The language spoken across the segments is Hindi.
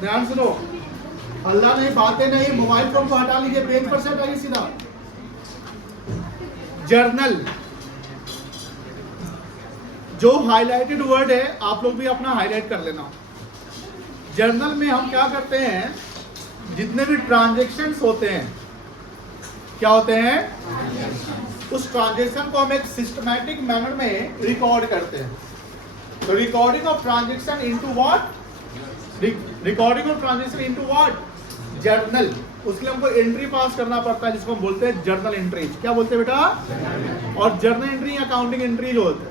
ध्यान सुनो, अल्लाह नहीं, बातें नहीं, मोबाइल फोन को हटा लीजिए, पेज पर से हटाइए सीधा। जर्नल, जो हाईलाइटेड वर्ड है आप लोग भी अपना हाईलाइट कर लेना। जर्नल में हम क्या करते हैं, जितने भी ट्रांजैक्शंस होते हैं, क्या होते हैं, उस ट्रांजैक्शन को हम एक सिस्टमैटिक मैनर में रिकॉर्ड करते हैं। तो recording of transaction into what, recording of transaction into what, journal. उसके लिए हमको एंट्री पास करना पड़ता है, जिसको हम बोलते हैं जर्नल एंट्रीज। क्या बोलते हैं बेटा? और जर्नल एंट्री अकाउंटिंग एंट्री जो होते हैं।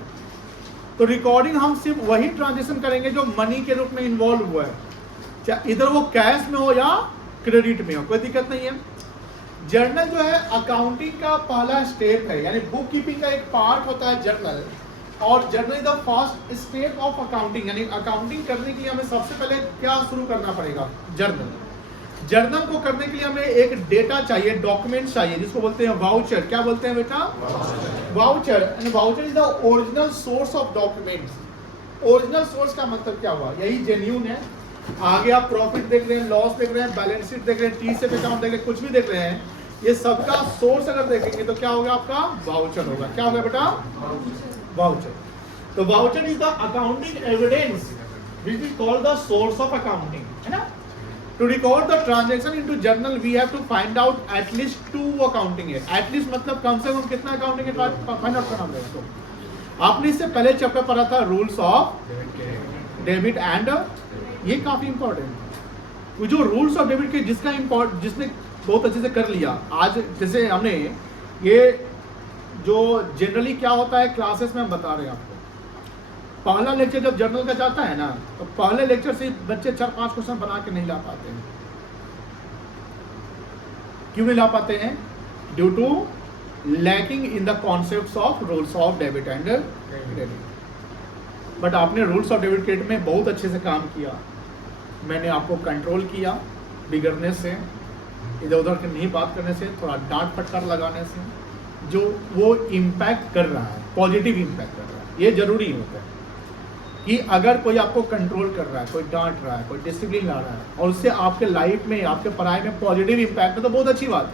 तो रिकॉर्डिंग हम सिर्फ वही ट्रांजैक्शन करेंगे जो मनी के रूप में इन्वॉल्व हुआ है, चाहे इधर वो कैश में हो या क्रेडिट में हो, कोई दिक्कत नहीं है। जर्नल जो है अकाउंटिंग का पहला स्टेप है, यानी बुक कीपिंग का एक पार्ट होता है जर्नल। और journal is the first step of accounting, यानी अकाउंटिंग करने के लिए हमें सबसे पहले क्या शुरू करना पड़ेगा, जर्नल। जर्नल को करने के लिए हमें एक डेटा चाहिए, डॉक्यूमेंट चाहिए, जिसको बोलते हैं वाउचर। क्या बोलते हैं बेटा? Voucher. And voucher is the original source of documents. Original source का मतलब क्या हुआ? यही जेन्युइन है। आगे आप प्रॉफिट देख रहे हैं, लॉस देख रहे हैं, बैलेंस शीट देख रहे हैं, टी से अकाउंट देख रहे हैं, कुछ भी देख रहे हैं, ये सबका सोर्स अगर देखेंगे तो क्या होगा? आपका वाउचर होगा। क्या होगा बेटा? वाउचर। तो voucher is the accounting evidence which is called the source of accounting, है ना? To record the transaction into journal, we have to find out at least 2 accounting है। at least मतलब कम से कम कितना accounting है फाइंड आउट करना पड़ेगा। तो आपने इससे पहले चैप्टर पढ़ा था रूल्स ऑफ डेबिट एंड, ये काफी इंपॉर्टेंट है। वो जो रूल्स ऑफ डेबिट के जिसने बहुत अच्छे से कर लिया, आज जैसे हमने ये जो जनरली क्या होता है क्लासेस में हम बता रहे हैं आपको। पहला लेक्चर जब जर्नल का जाता है ना, तो पहले लेक्चर से बच्चे 4-5 क्वेश्चन बना के नहीं ला पाते हैं। क्यों नहीं ला पाते हैं? Due to lacking in the concepts of rules of debit and credit. But आपने रूल्स ऑफ डेबिट क्रेडिट में बहुत अच्छे से काम किया। मैंने आपको कंट्रोल किया बिगड़ने से, इधर उधर के नहीं बात करने से, थोड़ा डांट फटकार लगाने से, जो वो इम्पैक्ट कर रहा है, पॉजिटिव इम्पैक्ट कर रहा है। ये जरूरी होता है कि अगर कोई आपको कंट्रोल कर रहा है, कोई डांट रहा है, कोई डिसिप्लिन ला रहा है, और उससे आपके लाइफ में, आपके पढ़ाई में पॉजिटिव इम्पैक्ट है, तो बहुत अच्छी बात है।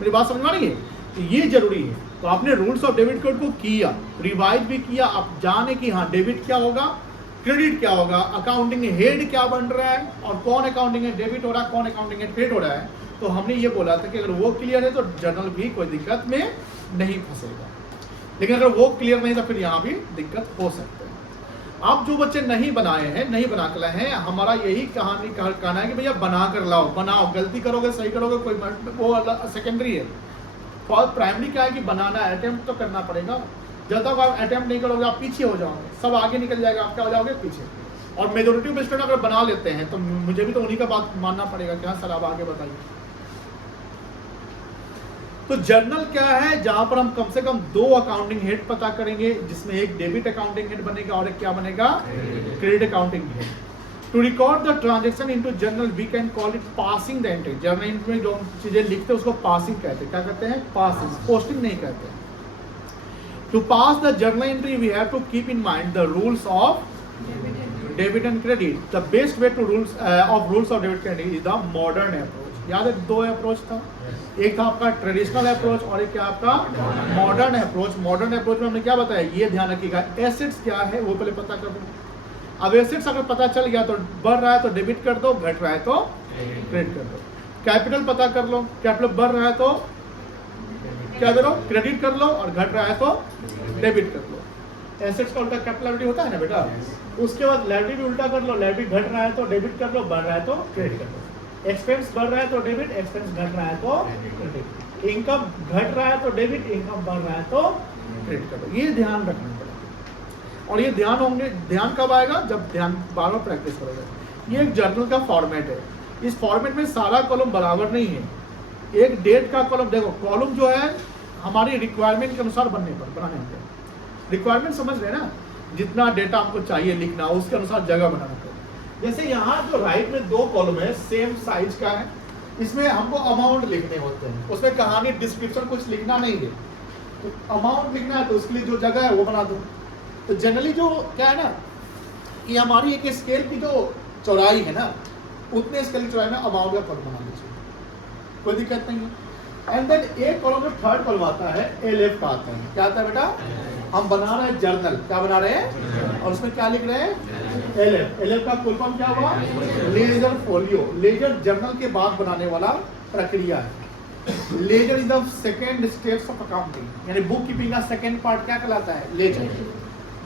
मेरी बात समझ में आ रही है? तो ये जरूरी है। तो आपने रूल्स ऑफ डेबिट कोड को किया, रिवाइज भी किया, आप जाने कि हाँ डेबिट क्या होगा, क्रेडिट क्या होगा, अकाउंटिंग हेड क्या बन रहा है, और कौन अकाउंटिंग है डेबिट हो रहा है, कौन अकाउंटिंग है क्रेडिट हो रहा है। तो हमने ये बोला था कि अगर वो क्लियर है तो जर्नल भी कोई दिक्कत में नहीं फंसेगा। लेकिन अगर वो क्लियर नहीं तो फिर यहाँ भी दिक्कत हो सकती है। आप जो बच्चे नहीं बनाए हैं, नहीं बना कर लाए हैं, हमारा यही कहना है कि भैया बना कर लाओ, बनाओ। गलती करोगे, सही करोगे, कोई वो सेकेंडरी है। और प्राइमरी क्या है कि बनाना है, अटेम्प्ट तो करना पड़ेगा। जब तक आप अटेम्प्ट नहीं करोगे आप पीछे हो जाओगे, सब आगे निकल जाएगा, आप क्या हो जाओगे? पीछे। और मेजोरिटी ऑफ स्टूडेंट अगर बना लेते हैं तो मुझे भी तो उन्हीं का बात मानना पड़ेगा कि हाँ सर आप आगे बताइए। तो जर्नल क्या है? जहां पर हम कम से कम 2 अकाउंटिंग हेड पता करेंगे, जिसमें एक डेबिट अकाउंटिंग हेड बनेगा और एक क्या बनेगा? Credit accounting head. To record the transaction into journal we can call it passing the entry. Journal entry में जो चीजें लिखते हैं उसको पासिंग कहते हैं। क्या कहते हैं? पासिंग। पोस्टिंग नहीं कहते। To pass the journal entry we have to keep in mind the rules of debit and credit. The best way to rules of debit credit is the modern approach. याद है 2 अप्रोच था, एक था आपका ट्रेडिशनल अप्रोच और एक क्या आपका मॉडर्न अप्रोच। मॉडर्न अप्रोच में हमने क्या बताया, ये ध्यान रखिएगा एसेट्स क्या है वो पहले पता कर दो। अब एसेट्स अगर पता चल गया तो बढ़ रहा है तो डेबिट कर दो, घट रहा है तो क्रेडिट कर दो। कैपिटल पता कर लो, कैपिटल बढ़ रहा है तो क्या करो? क्रेडिट कर लो, और घट रहा है तो डेबिट कर लो। एसेट्स का उल्टा कैपिटल होता है ना बेटा। उसके बाद लायबिलिटी भी उल्टा कर लो, लायबिलिटी घट रहा है तो डेबिट कर लो, बढ़ रहा है तो क्रेडिट कर लो। एक्सपेंस बढ़ रहा है तो डेबिट, एक्सपेंस घट रहा है तो क्रेडिट। इनकम घट रहा है तो डेबिट, इनकम बढ़ रहा है तो क्रेडिट कर लो। ये ध्यान रखना पड़ेगा। और ये ध्यान कब आएगा? जब ध्यान बार बार प्रैक्टिस करोगे। ये एक जर्नल का फॉर्मेट है। इस फॉर्मेट में सारा कॉलम बराबर नहीं है। एक डेट का कॉलम देखो, कॉलम जो है हमारी रिक्वायरमेंट के अनुसार बनाने होते हैं। रिक्वायरमेंट समझ रहे हैं ना? जितना डेटा हमको चाहिए लिखना, उसके अनुसार जगह बनाना पड़ेगा। जैसे यहाँ जो राइट में 2 कॉलम है, सेम साइज का है, इसमें हमको अमाउंट लिखने होते हैं। उसमें कहानी डिस्क्रिप्शन कुछ लिखना नहीं है, तो अमाउंट लिखना है तो उसके लिए जो जगह है वो बना दो। तो जनरली जो क्या है ना कि हमारी एक स्केल की जो चौड़ाई है ना, उतने स्केलिंग चौड़ाई में अमाउंट का कॉलम बना लीजिए, कोई दिक्कत नहीं है। एंड देन एक कॉलम जो थर्ड कॉलम आता है एलएफ का आता है। क्या आता है बेटा? हम बना रहे हैं जर्नल, क्या बना रहे हैं और उसमें क्या लिख रहे हैं? एलएफ। एलएफ का फुल फॉर्म क्या हुआ? Ledger folio. लेजर जर्नल के बाद बनाने वाला प्रक्रिया है। Ledger is the second steps of accounting, यानी बुक कीपिंग का सेकेंड पार्ट क्या कहलाता है? लेजर।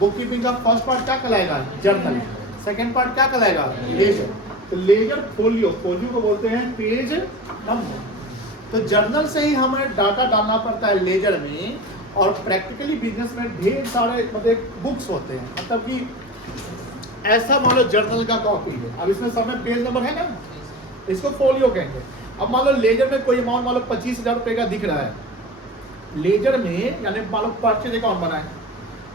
बुक कीपिंग का फर्स्ट पार्ट क्या कहलाएगा? जर्नल। सेकेंड पार्ट क्या कहलाएगा? लेजर। तो लेजर फोलियो, फोलियो को बोलते हैं पेज नंबर। तो जर्नल से ही हमें डाटा डालना पड़ता है लेजर में, और प्रैक्टिकली बिजनेस में ढेर सारे मतलब बुक्स होते हैं, मतलब कि ऐसा मान लो जर्नल का कॉपी है, अब इसमें सब में पेज नंबर है ना, इसको फोलियो कहेंगे। अब मान लो लेजर में कोई अमाउंट मान लो 25,000 रुपये का दिख रहा है लेजर में, यानी मान लो परचेज अकाउंट बना है,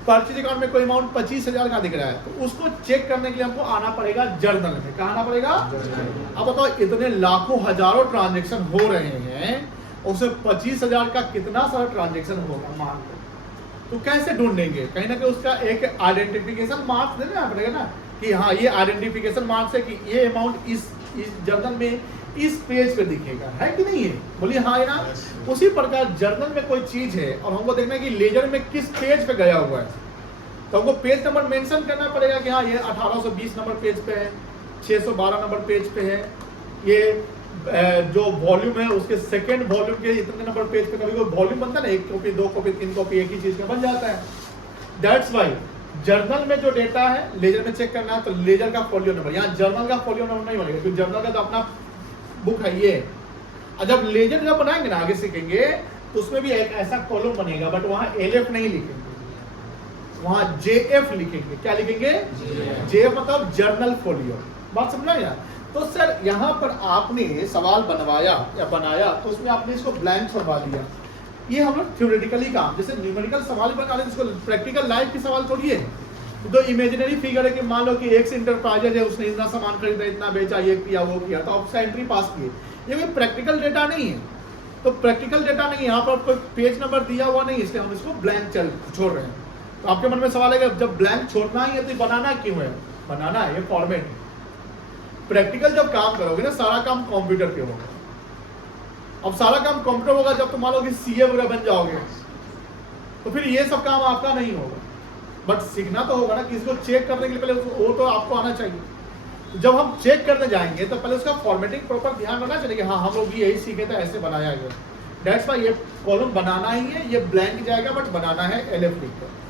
परचेज अकाउंट में कोई अमाउंट 25,000 का दिख रहा है, तो उसको चेक करने के लिए हमको आना पड़ेगा जर्नल में। कहाँ आना पड़ेगा? अब बताओ इतने लाखों हजारों ट्रांजेक्शन हो रहे हैं, उससे 25,000 का कितना सारा ट्रांजेक्शन होगा मान लो, तो कैसे ढूंढेंगे? कहीं ना कहीं उसका एक आइडेंटिफिकेशन मार्क्स देना पड़ेगा ना, कि हाँ ये आइडेंटिफिकेशन मार्क्स है कि ये अमाउंट इस जर्नल में इस पेज पे दिखेगा, है कि नहीं है? बोलिए हाँ है ना। उसी प्रकार जर्नल में कोई चीज है और हमको देखना है कि लेजर में किस पेज पे गया हुआ है, तो हमको पेज नंबर मेंशन करना पड़ेगा कि हाँ ये 1820 नंबर पेज पे है, 612 नंबर पेज पे है, ये जो वॉल्यूम है उसके सेकेंड वॉल्यूम के इतने नंबर पेज पे। कभी कोई वॉल्यूम बनता है ना, 1 कॉपी 2 कॉपी 3 कॉपी एक ही चीज में बन जाता है। दैट्स वाई जर्नल में जो डेटा है लेजर में चेक करना है, तो लेजर का फोलियो नंबर, यहाँ जर्नल का फोलियो नंबर नहीं बनेगा क्योंकि जर्नल का तो अपना बुक है ये। और जब लेजर जब बनाएंगे ना, आगे सीखेंगे, तो उसमें भी एक ऐसा कॉलम बनेगा, बट वहां एलएफ नहीं लिखेंगे, वहां जेएफ लिखेंगे। क्या लिखेंगे? जेएफ मतलब जर्नल फोलियो। बात समझना यार। तो सर यहाँ पर आपने सवाल बनवाया या बनाया, तो उसमें आपने इसको ब्लैंक छोड़वा दिया। ये हम लोग थ्योरेटिकली काम, जैसे न्यूमेरिकल सवाल बना लेते, इसको प्रैक्टिकल लाइफ की सवाल थोड़ी है। तो इमेजिनरी फिगर है कि मान लो कि एक इंटरप्राइजेज है, उसने इतना सामान खरीदा, इतना बेचा, ये किया वो किया, तो आप उसका एंट्री पास किए। ये कोई प्रैक्टिकल डेटा नहीं है, तो प्रैक्टिकल डेटा नहीं, यहाँ पर कोई पेज नंबर दिया हुआ नहीं, इसलिए हम इसको ब्लैंक छोड़ रहे हैं। तो आपके मन में सवाल है कि जब ब्लैंक छोड़ना ही है तो बनाना क्यों है? बनाना है, ये फॉर्मेट। प्रैक्टिकल जब काम करोगे ना, सारा काम कंप्यूटर पे होगा। अब सारा काम कंप्यूटर होगा जब तुम मान लो कि सीए वगैरह बन जाओगे, तो फिर ये सब काम आपका नहीं होगा। बट सीखना तो होगा ना, कि इसको चेक करने के लिए पहले वो तो आपको आना चाहिए। जब हम चेक करने जाएंगे तो पहले उसका फॉर्मेटिंग प्रॉपर ध्यान रखना चाहिए कि हाँ हम लोग यही सीखे थे, ऐसे बनाया गया। दैट्स वाई ये कॉलम बनाना ही है, ये ब्लैंक जाएगा बट बनाना है एलएफ लिखकर।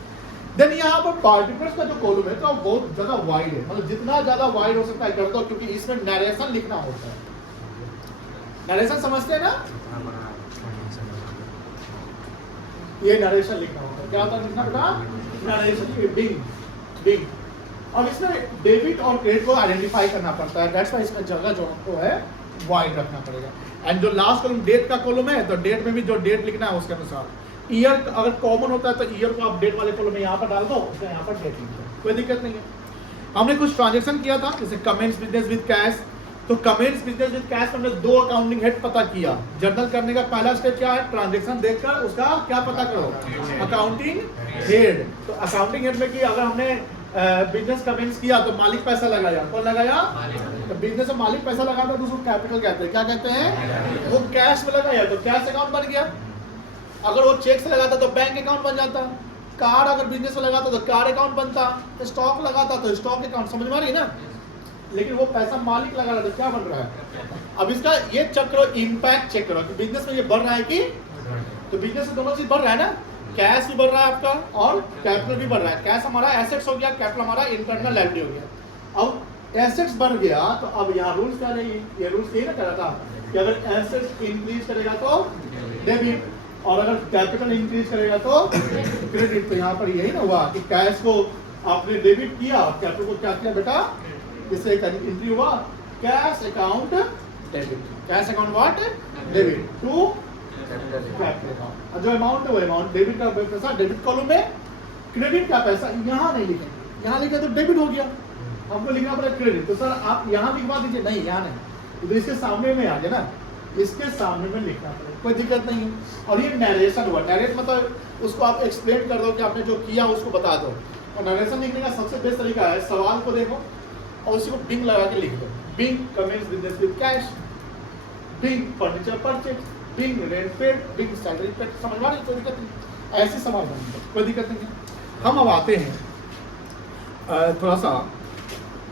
देन यहाँ पर पार्टिकल्स का जो कॉलम है तो बहुत ज्यादा वाइड है, मतलब जितना ज्यादा वाइड हो सकता है कर दो, क्योंकि इसमें नरेशन लिखना होता है। नरेशन समझते हैं ना? ये नरेशन लिखना होता है। क्या होता है लिखना बेटा? नरेशन। बिंग। अब इसमें डेबिट और क्रेडिट को आइडेंटिफाई करना पड़ता है। दैट्स वाई इसमें जगह जो हमको है वाइड रखना पड़ेगा। एंड जो लास्ट कॉलम डेट का कॉलम है, तो डेट में भी जो डेट लिखना है उसके अनुसार। ईयर अगर कॉमन होता है तो ईयर को आप डेट वाले कॉलम में यहाँ पर डाल दो, उसका यहाँ पर डेट लिख दो, कोई दिक्कत नहीं है। हमने कुछ ट्रांजेक्शन किया था, जैसे कमेंट्स बिजनेस विद कैश। तो कमेंट्स बिजनेस विद कैश में हमने 2 अकाउंटिंग हेड पता किया। जर्नल करने का पहला स्टेप क्या है? ट्रांजेक्शन देखकर उसका क्या पता करो? Accounting head. तो अकाउंटिंग हेड में कि अगर हमने बिजनेस कमेंट्स किया तो मालिक पैसा लगाया, कौन लगाया? तो बिजनेस में मालिक पैसा लगाता तो उसको कैपिटल कहते हैं। क्या कहते हैं? वो कैश में लगाया तो कैश अकाउंट बन गया। अगर वो चेक से लगाता तो बैंक अकाउंट बन जाता। कार अगर बिजनेस में लगाता तो कार अकाउंट बनता। स्टॉक लगाता तो स्टॉक अकाउंट। समझ में आ रही है ना? लेकिन वो पैसा मालिक लगा रहा तो क्या बन रहा है? अब इसका ये चेक करो, इम्पैक्ट चेक करो कि बिजनेस में ये बढ़ रहा है कि, तो बिजनेस में दोनों चीज बढ़ रहा है ना, कैश भी बढ़ रहा है आपका और कैपिटल भी बढ़ रहा है। कैश हमारा एसेट्स हो गया, कैपिटल हमारा इंटरनल लायबिलिटी हो गया। अब एसेट्स बढ़ गया तो अब यहाँ रूल्स क्या रहेगी? ये रूल्स यही ना कह रहा था कि अगर एसेट्स इंक्रीज करेगा तो डेबिट, और अगर कैपिटल इंक्रीज करेगा तो क्रेडिट। तो यहाँ पर यही ना हुआ कि कैश को आपने डेबिट किया, कैपिटल को क्या किया बेटा? इससे एंट्री हुआ cash account debit. Cash account what? Debit to capital account. जो अमाउंट है वो अमाउंट, डेबिट का पैसा डेबिट कॉलम में, क्रेडिट का पैसा यहाँ नहीं लिखेंगे। यहाँ लिखा तो डेबिट हो गया, हमको लिखना पड़ेगा क्रेडिट। तो सर आप यहाँ लिखवा दीजिए, नहीं यहाँ नहीं, तो इसके सामने में आ गया ना, इसके सामने में लिखना पड़ेगा, कोई दिक्कत नहीं है। और ये नरेशन हुआ। नरेट मतलब उसको आप एक्सप्लेन कर दो कि आपने जो किया उसको बता दो। और नरेशन लिखने का सबसे बेस्ट तरीका है, सवाल को देखो, और उसी को बिंग लगा के लिख दो। Being commenced business with cash, being furniture purchase, being rent paid, being salary paid. समझ में आ रही है? कोई दिक्कत नहीं, ऐसे सवाल बनेंगे, कोई दिक्कत नहीं है। हम अब आते हैं थोड़ा सा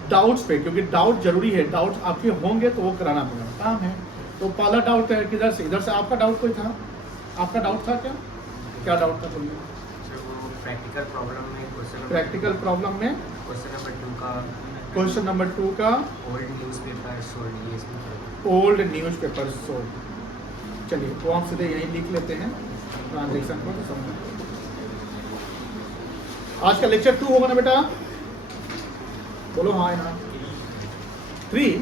डाउट्स पे, क्योंकि डाउट जरूरी है, डाउट्स आपके होंगे तो वो कराना पड़ेगा, काम है। तो पहला डाउट है किधर से? इधर से। आपका डाउट कोई था? आपका डाउट था क्या? क्या डाउट था? बोलिए। प्रैक्टिकल प्रॉब्लम में प्रैक्टिकल प्रॉब्लम में क्वेश्चन नंबर 2 का old newspaper sold, old newspaper sold. चलिए वो हम सीधे यहीं लिख लेते हैं ट्रांजेक्शन को, तो समझ। आज का लेक्चर 2 होगा ना बेटा? बोलो हाँ ना। 3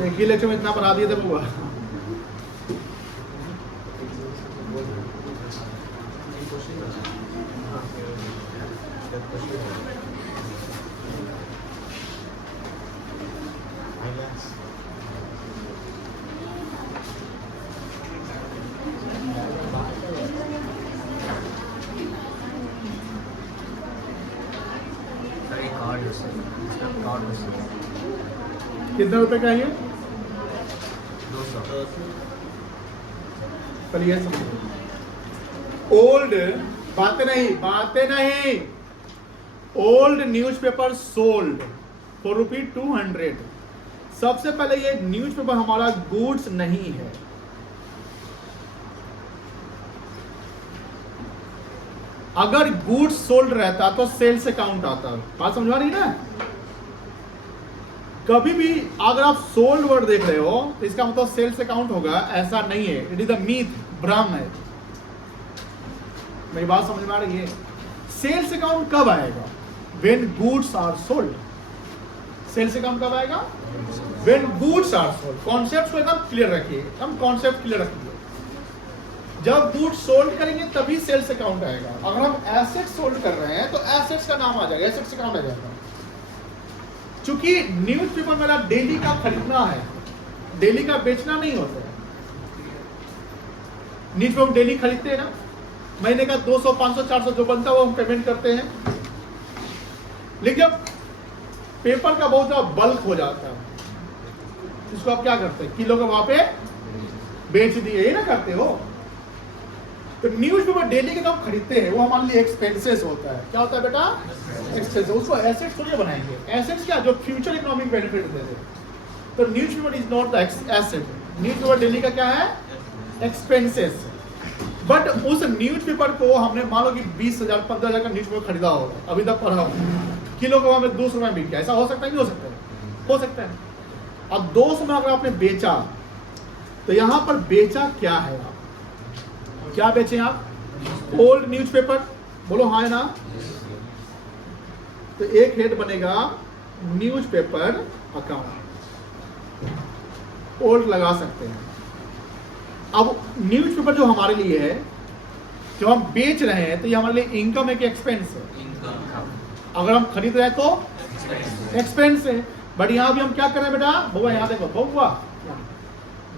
एक ही लेक्चर में इतना बना दिया था हुआ। कितने रुपए का है ये? 200। चलिए समझो। ओल्ड बातें नहीं। Old newspaper sold for ₹200। सबसे पहले ये न्यूज़पेपर हमारा गुड्स नहीं है। अगर गुड्स सोल्ड रहता तो सेल्स अकाउंट आता। बात समझ आ रही ना? कभी भी अगर आप सोल्ड वर्ड देख रहे हो तो इसका मतलब सेल्स अकाउंट होगा, ऐसा नहीं है। इट इज अ मीथ, भ्रम है। मेरी बात समझ में आ रही है? सेल्स अकाउंट कब आएगा? When goods are sold. Sales account कब आएगा? When goods are sold. Concept को एकदम क्लियर रखिए, हम कॉन्सेप्ट क्लियर रखिए। जब गुड्स सोल्ड करेंगे तभी सेल्स अकाउंट आएगा। अगर हम एसेट सोल्ड कर रहे हैं तो एसेट्स का नाम आ जाएगा, एसेट्स अकाउंट आ जाएगा। चूंकि न्यूज़पेपर मेरा डेली का खरीदना है, डेली का बेचना नहीं होता है। न्यूज़पेपर डेली खरीदते हैं ना, महीने का 200, 500, 400 जो बनता है वो हम पेमेंट करते हैं। लेकिन जब पेपर का बहुत ज्यादा बल्क हो जाता है, इसको आप क्या करते हैं? किलो का वहां पे बेच दिए, यही ना करते हो? तो न्यूज़पेपर डेली के हम खरीदते हैं, वो हमारे लिए एक्सपेंसेस होता है। क्या होता है बेटा? एक्सपेंसेस। उसको एसेट्स थोड़ी बनाएंगे। एसेट्स क्या? जो फ्यूचर इकोनॉमिक बेनिफिट देते हैं। तो newspaper is not the asset. Newspaper daily का क्या है? एक्सपेंसेस। बट उस न्यूज़पेपर को हमने मान लो कि 20,000, 15,000 का न्यूज़पेपर खरीदा होगा, अभी तक पढ़ा होगा, किलो का हमें 200 में बिक गया। ऐसा हो सकता है? नहीं हो सकता है? हो सकता है। अब 200 में अगर आपने बेचा तो यहां पर बेचा क्या है? आप क्या बेचे? आप ओल्ड न्यूज़पेपर। बोलो हाँ ना? तो एक हेड बनेगा न्यूज़पेपर अकाउंट, ओल्ड लगा सकते हैं। अब न्यूज़पेपर जो हमारे लिए है, जो हम बेच रहे हैं, तो ये हमारे लिए इनकम है कि एक्सपेंस है? अगर हम खरीद रहे हैं तो एक्सपेंस है। बट यहां भी हम क्या कर रहे हैं बेटा? बउआ यहां देखो, बउआ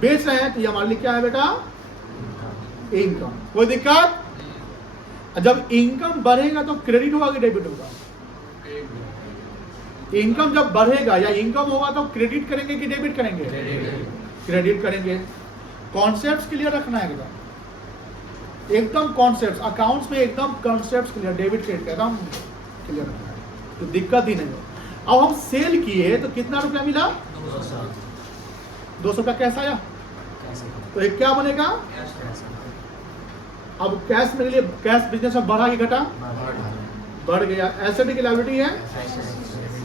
बेच रहे हैं तो ये हमारे लिए क्या है बेटा? इनकम। कोई दिक्कत? जब इनकम बढ़ेगा तो क्रेडिट होगा कि डेबिट होगा? इनकम जब बढ़ेगा या इनकम होगा तो क्रेडिट करेंगे कि डेबिट करेंगे? क्रेडिट करेंगे। कॉन्सेप्ट्स क्लियर रखना है एकदम कॉन्सेप्ट्स अकाउंट्स में एकदम कॉन्सेप्ट्स क्लियर, डेबिट क्रेडिट एकदम क्लियर रखना है, तो दिक्कत ही नहीं हो। अब हम सेल किए तो कितना रुपया मिला? 200 का कैश आया, तो एक क्या बनेगा? अब कैश मेरे लिए, कैश बिजनेस में बढ़ा कि घटा? बढ़ गया। एसेट की लायबिलिटी है,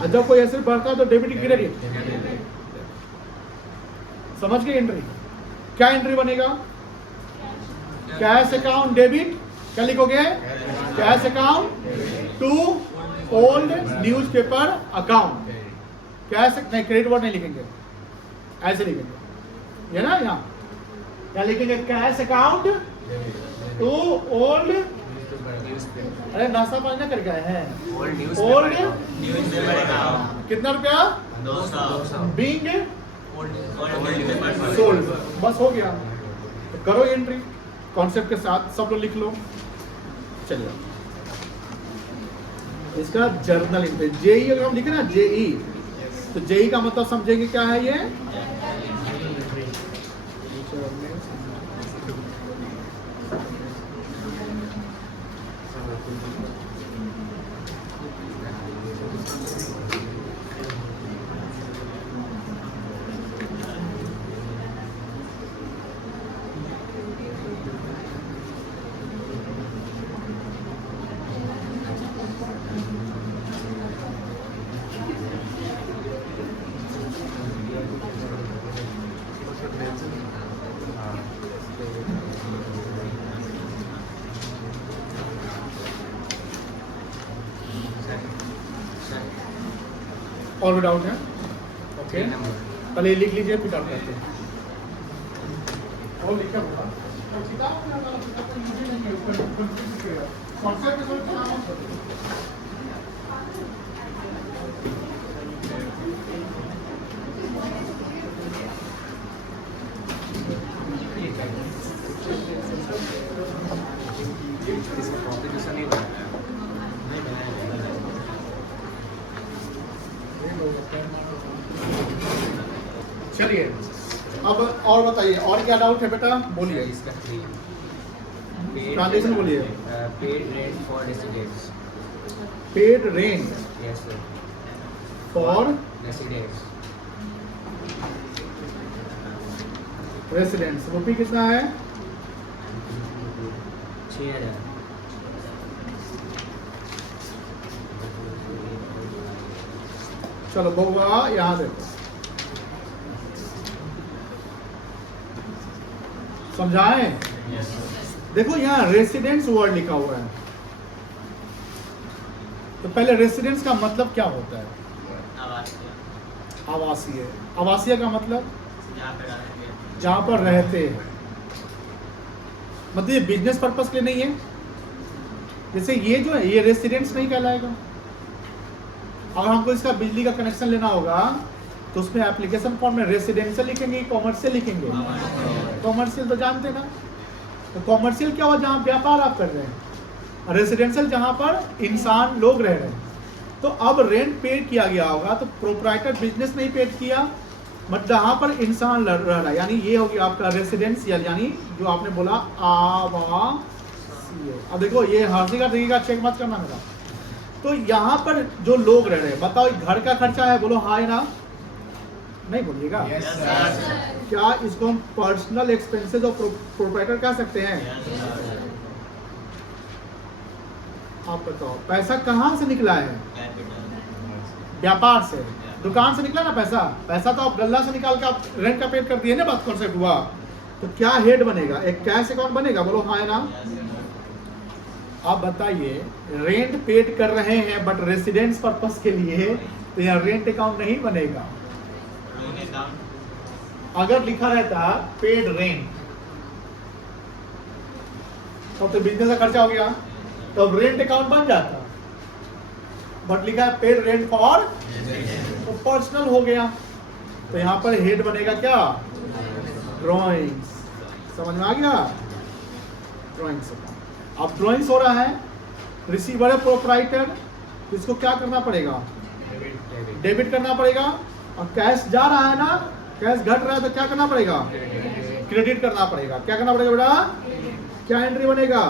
और जब कोई एसेट बढ़ता है तो डेबिट की क्रेडिट। समझ गए एंट्री? क्या एंट्री बनेगा? Cash account debit. क्या लिखोगे? Cash account to old newspaper account. Cash नहीं, क्रेडिट वर्ड नहीं लिखेंगे, ऐसे लिखेंगे, ये ना? यहाँ क्या लिखेंगे? कैश अकाउंट टू ओल्ड, अरे नाश्ता पानी ना करके आए हैं, ओल्ड कितना रुपया? 200। Being sold. बस हो गया। तो करो एंट्री कॉन्सेप्ट के साथ, सब लोग लिख लो। चलिए इसका जर्नल एंट्री। जेई अगर हम लिखे ना जेई, तो जेई का मतलब समझेंगे क्या है ये? और भी डाउट है? ओके, पहले ये लिख लीजिए फिर डाउट करते हैं। और लिखा होगा और किताब में हमारा किताब को यूज नहीं है, ऊपर कॉन्सेप्ट में थोड़ा नाम होता है। इसका कॉम्पिटिशन नहीं बनाया है। नहीं बनाया है। चलिए अब और बताइए, और क्या डाउट है बेटा? बोलिए। इसका 3 ट्रांजेक्शन बोलिए। Paid rent for residents. Paid rent yes sir, for residents. Residents rupee कितना है? 6000। चलो बउआ यहाँ देखो, समझाएं? यस देखो यहाँ रेसिडेंट्स वर्ड लिखा हुआ है, तो पहले रेसिडेंट्स का मतलब क्या होता है? आवासीय। आवासीय का मतलब जहाँ पर रहते हैं, मतलब ये बिजनेस पर्पस के लिए नहीं है। जैसे ये जो है ये रेसिडेंट्स नहीं कहलाएगा। अगर हमको इसका बिजली का कनेक्शन लेना होगा तो उसमें एप्लीकेशन फॉर्म में रेसिडेंशियल लिखेंगे, कॉमर्शियल लिखेंगे। कॉमर्शियल तो जानते ना, तो कॉमर्शियल क्या हुआ? जहाँ व्यापार आप कर रहे हैं। रेसिडेंशियल जहाँ पर इंसान लोग रह रहे हैं। तो अब रेंट पेड किया गया होगा, तो प्रोप्राइटर बिजनेस नहीं पेड किया, मतलब जहाँ पर इंसान रह रहा है, यानी ये हो गया आपका रेसिडेंशियल, यानी जो आपने बोला आवासीय। अब देखो ये हर्षी का देखिएगा, चेक मत करना मेरा। तो यहाँ पर जो लोग रह रहे हैं, बताओ घर का खर्चा है, बोलो हाँ ना, नहीं बोलिएगा। क्या इसको हम पर्सनल एक्सपेंसेस ऑफ प्रोप्राइटर कह सकते हैं? आप बताओ पैसा कहाँ से निकला है? व्यापार से, दुकान से निकला ना पैसा। पैसा तो आप गल्ला से निकाल के आप रेंट का पेड कर दिए ना, बात कॉन्सेप्ट हुआ। तो क्या हेड बनेगा? एक कैश अकाउंट बनेगा, बोलो हाँ ना। आप बताइए, रेंट पेड कर रहे हैं बट रेसिडेंस पर्पस के लिए, तो यहाँ रेंट अकाउंट नहीं बनेगा। अगर लिखा रहता पेड रेंट तो बिजनेस का खर्चा हो गया, तो अब रेंट अकाउंट बन जाता। बट लिखा है पेड रेंट फॉर, तो पर्सनल हो गया। तो यहाँ पर हेड बनेगा क्या? ड्रॉइंग्स। समझ में आ गया? ड्रॉइंग्स। अब ड्रॉइंग्स हो रहा है, रिसीवर है प्रोप्राइटर, तो इसको क्या करना पड़ेगा? डेबिट करना पड़ेगा। और कैश जा रहा है ना, कैश घट रहा है, तो क्या करना पड़ेगा? क्रेडिट करना पड़ेगा। क्या करना पड़ेगा बेटा? क्या एंट्री बनेगा?